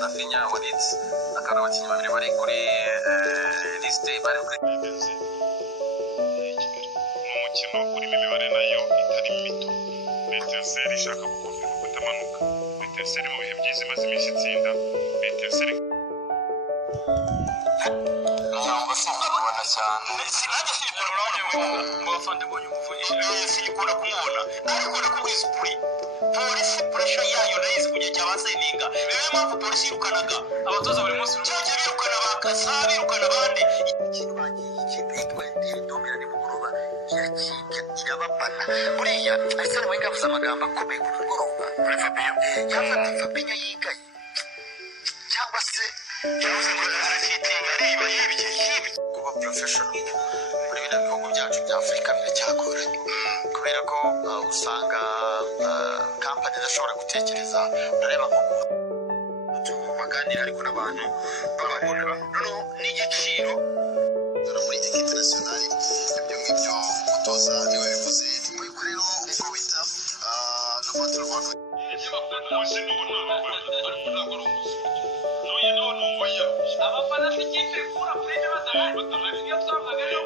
Rafinha Walid akaba abakinnyi babiri bari kuri liste bari kuri umukino urimo imibare nayo itari mito Etincelle ishaka gukomera kutamanuka Etincelle mu bihe byiza imaze iminsi itsinda Etincelle ntabwo sinabona cyane sinajya siyikora urabona ngo bafande mbonye umuvugishije siyikora kumubona ariko nakubwiza ukuri polisi pressure yayo nayizi kujya cyabaseninga niyo mpamvu polisi yirukanaga abatoza buri munsi cyangwa birukana bakasa birukana abandi ikintu bagiye ikipe yitwa Ndomira nimugoroba yakika irabapana buriya Arsene Wenger avuze amagambo akomeye ku mugoroba yafata Fabinho yigaye cyangwa se yavuze ngo arakitinga ariba yibye kuba professional muri bino bihugu byacu bya Afurika biracyagoranye kubera ko usanga company zashobora gutekereza urareba nko baganira ariko n'abantu bababona noneho n'igiciro muri equipe nationale ibyo ngibyo gutoza niwe bivuze muri rero uko bita no matter what abafana b'ikipe kura kuri byo batanga iyo twavuga rero